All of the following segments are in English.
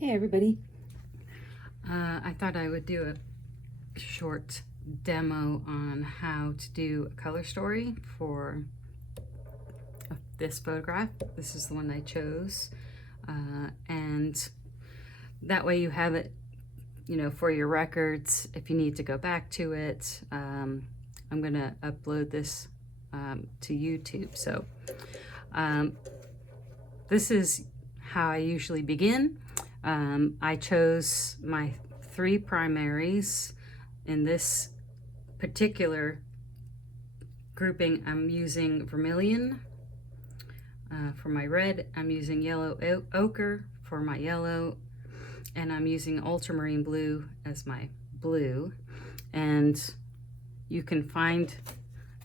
Hey everybody. I thought I would do a short demo on how to do a color story for this photograph. This is the one I chose. And that way you have it, for your records if you need to go back to it. I'm gonna upload this to YouTube. So this is how I usually begin. I chose my 3 primaries. In this particular grouping, I'm using vermilion for my red, I'm using yellow ochre for my yellow, and I'm using ultramarine blue as my blue. And you can find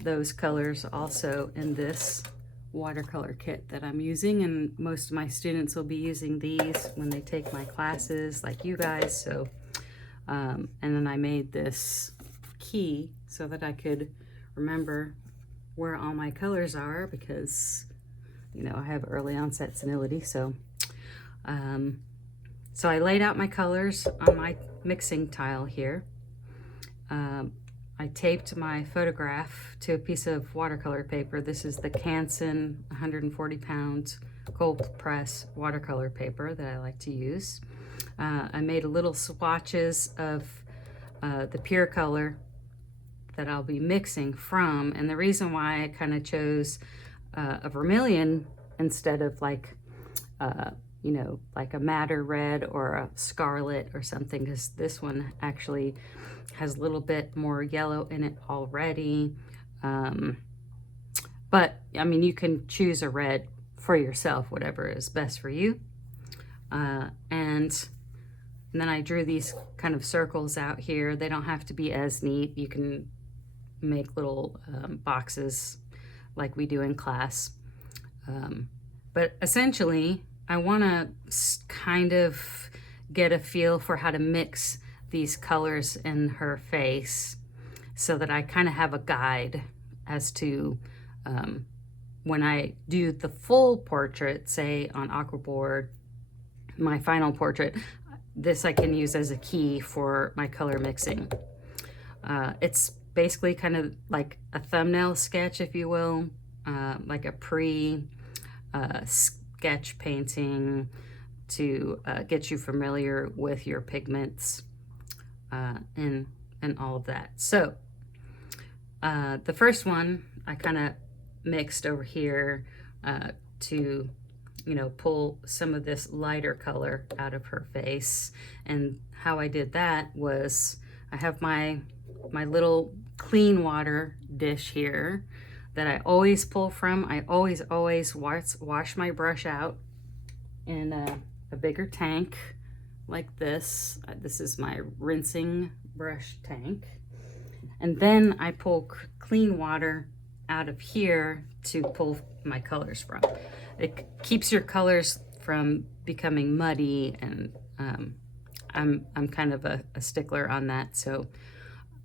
those colors also in this watercolor kit that I'm using, and most of my students will be using these when they take my classes, like you guys. So and then I made this key so that I could remember where all my colors are, because I have early onset senility. So so I laid out my colors on my mixing tile here. I taped my photograph to a piece of watercolor paper. This is the Canson 140-pound cold press watercolor paper that I like to use. I made little swatches of the pure color that I'll be mixing from, and the reason why I kind of chose a vermilion instead of like a madder red or a scarlet or something, because this one actually has a little bit more yellow in it already. But I mean, you can choose a red for yourself, whatever is best for you. And then I drew these kind of circles out here. They don't have to be as neat. You can make little boxes like we do in class. But essentially, I want to kind of get a feel for how to mix these colors in her face, so that I kind of have a guide as to when I do the full portrait, say on aquaboard, my final portrait, this I can use as a key for my color mixing. It's basically kind of like a thumbnail sketch, if you will, like a sketch painting to get you familiar with your pigments and all of that. So the first one I kind of mixed over here to pull some of this lighter color out of her face. And how I did that was, I have my little clean water dish here that I always pull from. I always wash my brush out in a bigger tank like this. This is my rinsing brush tank. And then I pull clean water out of here to pull my colors from. It keeps your colors from becoming muddy, and I'm kind of a stickler on that. So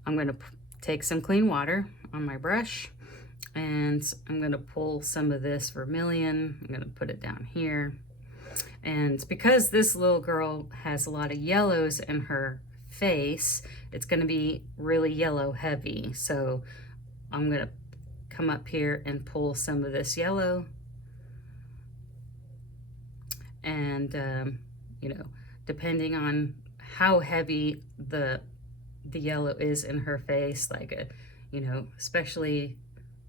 I'm going to take some clean water on my brush, and I'm going to pull some of this vermilion. I'm going to put it down here. And because this little girl has a lot of yellows in her face, it's going to be really yellow heavy. So I'm going to come up here and pull some of this yellow. And depending on how heavy the yellow is in her face, like especially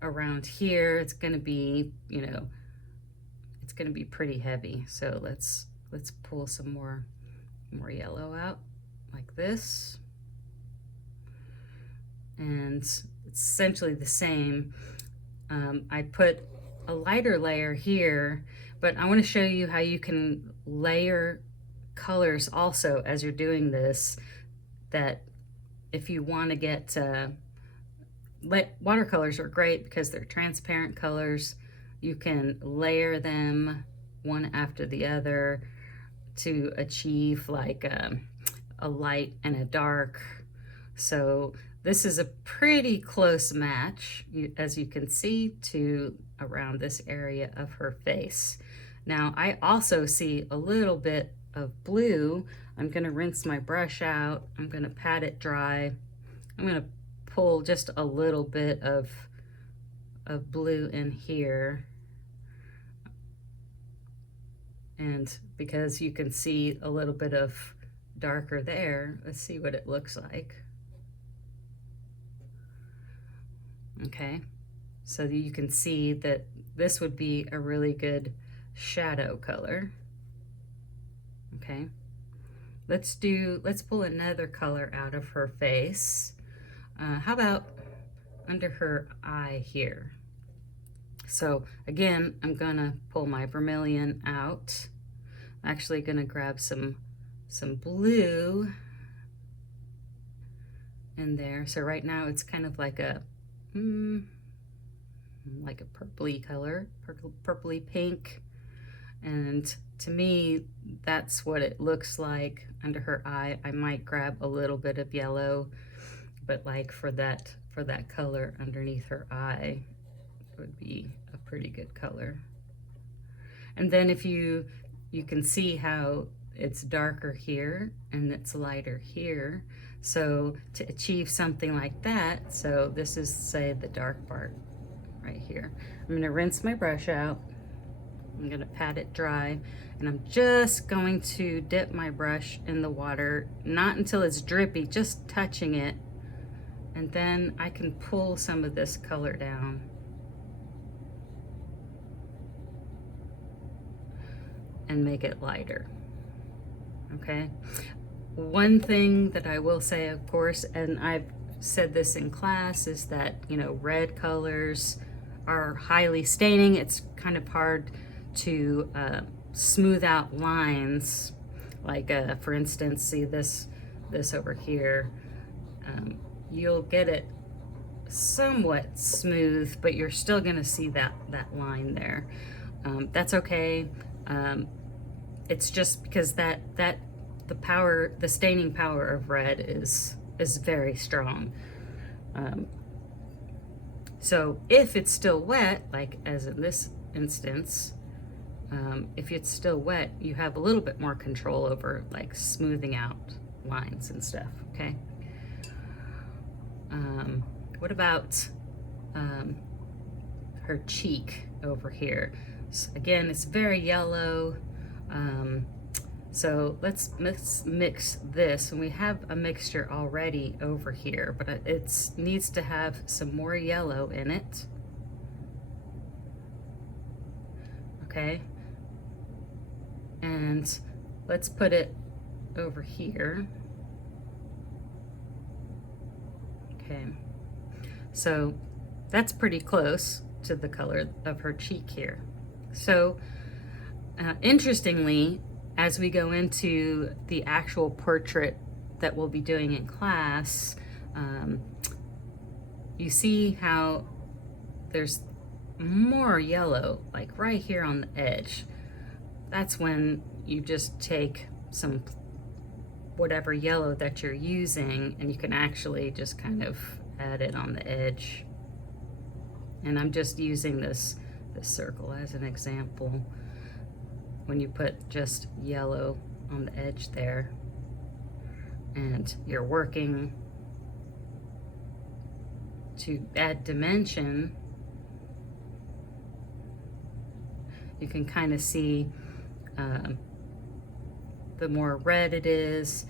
around here, it's going to be it's going to be pretty heavy. So let's pull some more yellow out like this. And it's essentially the same. I put a lighter layer here, but I want to show you how you can layer colors also as you're doing this, that if you want to get watercolors are great because they're transparent colors. You can layer them one after the other to achieve like a light and a dark. So this is a pretty close match, as you can see, to around this area of her face. Now I also see a little bit of blue, I'm gonna rinse my brush out. I'm gonna pat it dry. I'm gonna pull just a little bit of blue in here. And because you can see a little bit of darker there, let's see what it looks like. Okay, so you can see that this would be a really good shadow color. Okay, let's pull another color out of her face. How about under her eye here? So again, I'm gonna pull my vermilion out. I'm actually gonna grab some blue in there. So right now it's kind of like a purpley color, purpley pink. And to me, that's what it looks like under her eye. I might grab a little bit of yellow, but like for that color underneath her eye, it would be a pretty good color. And then if you can see how it's darker here and it's lighter here. So to achieve something like that, so this is, say, the dark part right here. I'm gonna rinse my brush out. I'm gonna pat it dry, and I'm just going to dip my brush in the water, not until it's drippy, just touching it, and then I can pull some of this color down. And make it lighter. Okay. One thing that I will say, of course, and I've said this in class, is that, you know, red colors are highly staining. It's kind of hard to smooth out lines. Like, for instance, see this over here. You'll get it somewhat smooth, but you're still gonna see that line there. That's okay. It's just because the staining power of red is very strong. So if it's still wet, like as in this instance, if it's still wet, you have a little bit more control over like smoothing out lines and stuff, okay? What about her cheek over here? So again, it's very yellow. So let's mix this, and we have a mixture already over here, but it needs to have some more yellow in it. Okay, and let's put it over here. Okay, so that's pretty close to the color of her cheek here. So interestingly, as we go into the actual portrait that we'll be doing in class, you see how there's more yellow, like right here on the edge. That's when you just take some whatever yellow that you're using, and you can actually just kind of add it on the edge. And I'm just using this circle as an example. When you put just yellow on the edge there, and you're working to add dimension, you can kind of see the more red it is.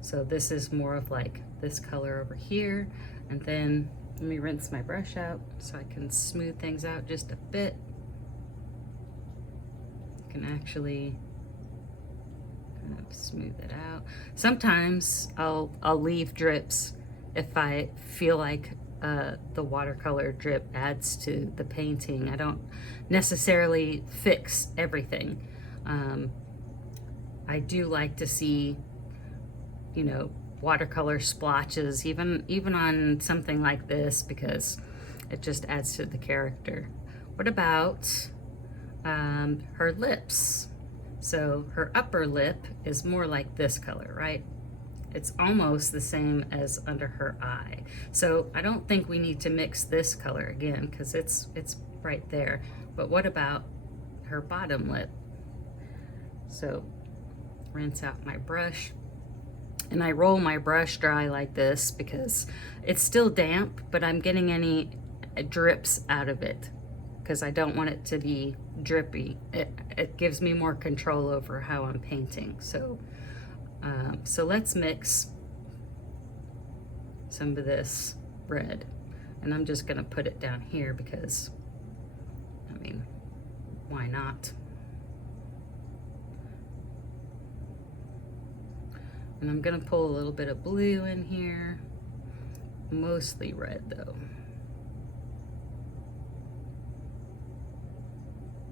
So this is more of like this color over here, and then let me rinse my brush out so I can smooth things out just a bit. You can actually kind of smooth it out. Sometimes I'll leave drips if I feel like the watercolor drip adds to the painting. I don't necessarily fix everything. I do like to see, you know, watercolor splotches, even on something like this, because it just adds to the character. What about her lips? So her upper lip is more like this color, right? It's almost the same as under her eye. So I don't think we need to mix this color again, because it's right there. But what about her bottom lip. So rinse out my brush, and I roll my brush dry like this because it's still damp, but I'm getting any drips out of it because I don't want it to be drippy. It gives me more control over how I'm painting. So let's mix some of this red, and I'm just gonna put it down here because, I mean, why not? And I'm gonna pull a little bit of blue in here, mostly red though.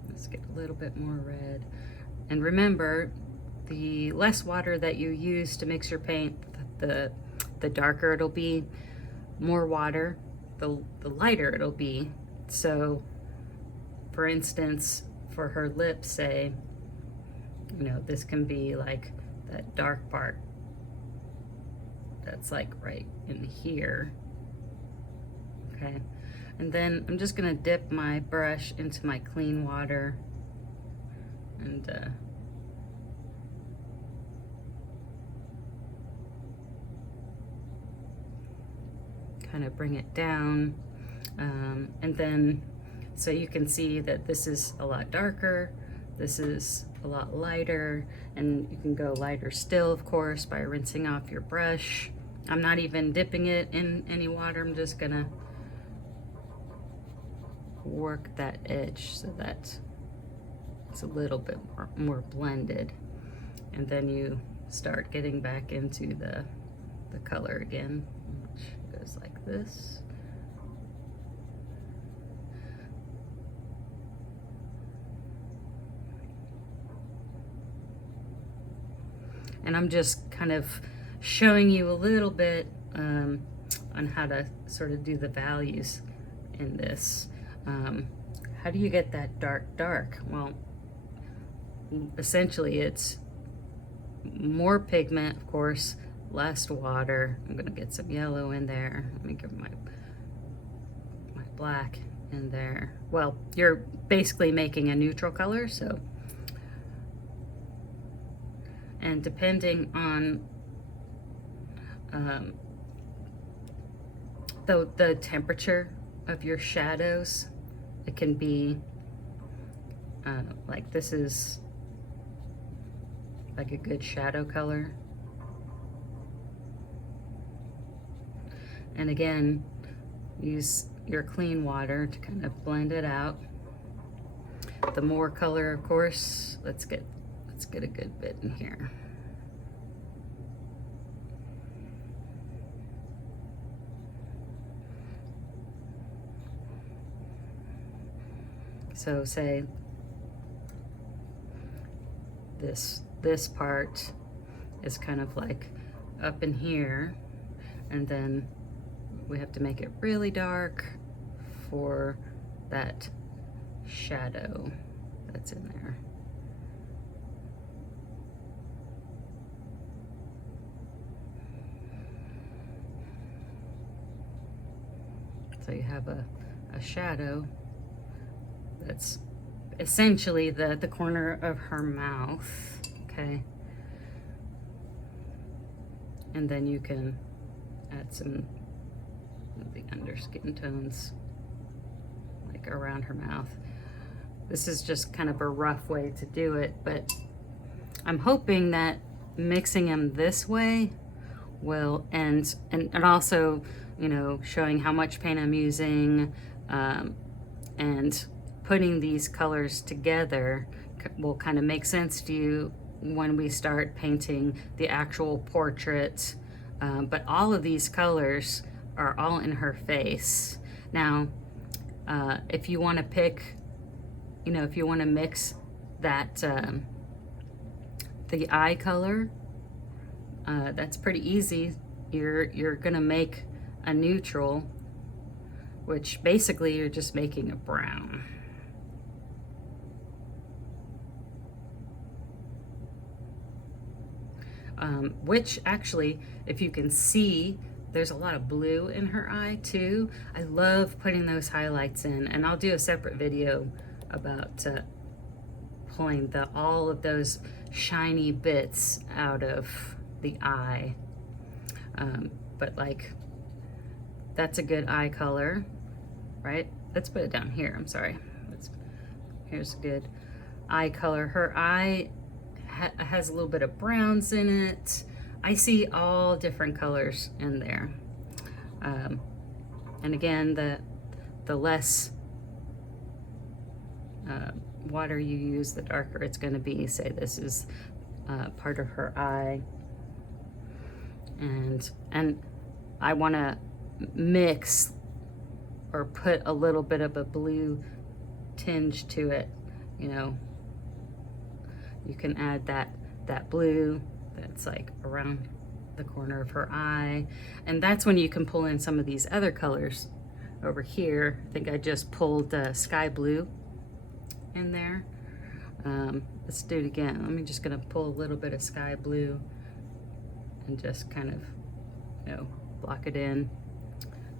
Let's get a little bit more red. And remember, the less water that you use to mix your paint, the darker it'll be. More water, the lighter it'll be. So, for instance, for her lips, say, you know, this can be like that dark part that's like right in here. Okay, and then I'm just gonna dip my brush into my clean water and kind of bring it down, and then so you can see that this is a lot darker, this is a lot lighter, and you can go lighter still, of course, by rinsing off your brush. I'm not even dipping it in any water. I'm just gonna work that edge so that it's a little bit more blended, and then you start getting back into the color again, which goes like this. And I'm just kind of showing you a little bit on how to sort of do the values in this. How do you get that dark? Well, essentially it's more pigment, of course, less water. I'm gonna get some yellow in there. Let me get my black in there. Well, you're basically making a neutral color, so. And depending on the temperature of your shadows, it can be like this is like a good shadow color. And again, use your clean water to kind of blend it out. The more color, of course, let's get a good bit in here. So say this part is kind of like up in here, and then we have to make it really dark for that shadow that's in there. So you have a shadow that's essentially the corner of her mouth, okay? And then you can add some of the underskin tones, like around her mouth. This is just kind of a rough way to do it, but I'm hoping that mixing them this way will, and also, you know, showing how much paint I'm using, and putting these colors together will kind of make sense to you when we start painting the actual portrait. But all of these colors are all in her face. Now, if you want to pick, you know, if you want to mix that, the eye color, that's pretty easy. You're gonna make a neutral, which basically you're just making a brown. Which actually, if you can see, there's a lot of blue in her eye too. I love putting those highlights in, and I'll do a separate video about pulling all of those shiny bits out of the eye. But like, that's a good eye color, right? Let's put it down here, I'm sorry. Here's a good eye color. Her eye has a little bit of browns in it. I see all different colors in there. And again, the less water you use, the darker it's going to be. Say this is part of her eye, and I want to mix or put a little bit of a blue tinge to it. You know, you can add that blue that's like around the corner of her eye, and that's when you can pull in some of these other colors over here. I think I just pulled sky blue in there. Let's do it again. I'm just gonna pull a little bit of sky blue and just kind of, you know, block it in.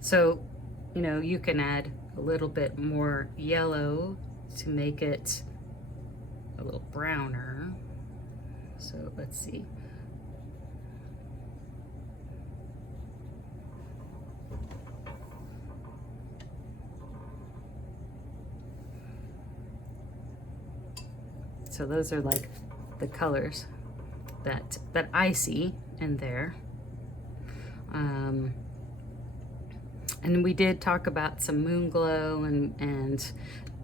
So, you know, you can add a little bit more yellow to make it a little browner. So let's see. So those are like the colors that I see in there. And we did talk about some moon glow, and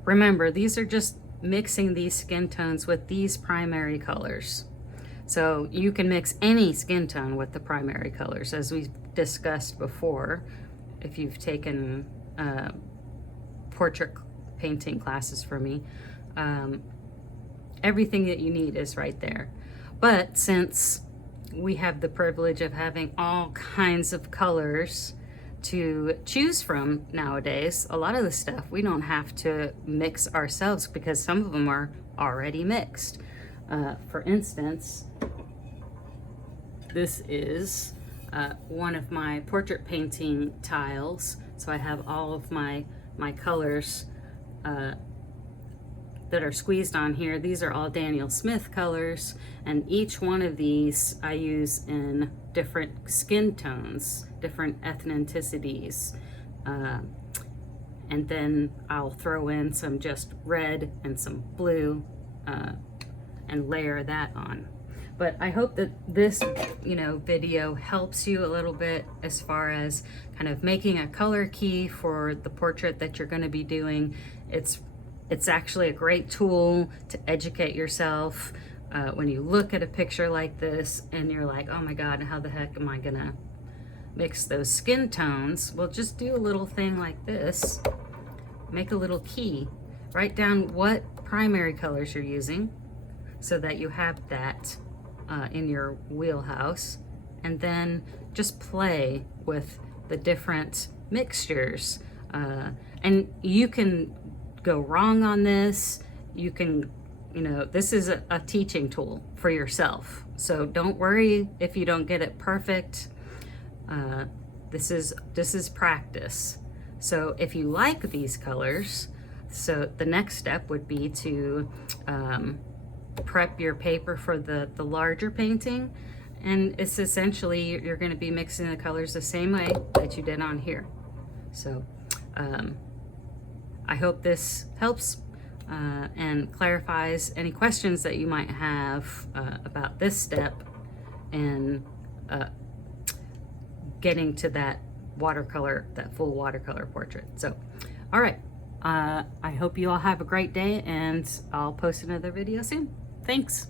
remember, these are just mixing these skin tones with these primary colors. So you can mix any skin tone with the primary colors, as we discussed before. If you've taken portrait painting classes from me, everything that you need is right there. But since we have the privilege of having all kinds of colors to choose from nowadays, a lot of the stuff we don't have to mix ourselves because some of them are already mixed. For instance, this is one of my portrait painting tiles. So I have all of my colors that are squeezed on here. These are all Daniel Smith colors, and each one of these I use in different skin tones, different ethnicities, and then I'll throw in some just red and some blue and layer that on. But I hope that this, you know, video helps you a little bit as far as kind of making a color key for the portrait that you're going to be doing. It's actually a great tool to educate yourself when you look at a picture like this and you're like, oh my God, how the heck am I gonna mix those skin tones? Well, just do a little thing like this. Make a little key. Write down what primary colors you're using so that you have that in your wheelhouse, and then just play with the different mixtures. And you can go wrong on this. You can, you know, this is a teaching tool for yourself. So don't worry if you don't get it perfect. This is practice. So if you like these colors, so the next step would be to prep your paper for the larger painting. And it's essentially, you're going to be mixing the colors the same way that you did on here. So I hope this helps and clarifies any questions that you might have about this step and getting to that watercolor, that full watercolor portrait. So, all right. I hope you all have a great day, and I'll post another video soon. Thanks.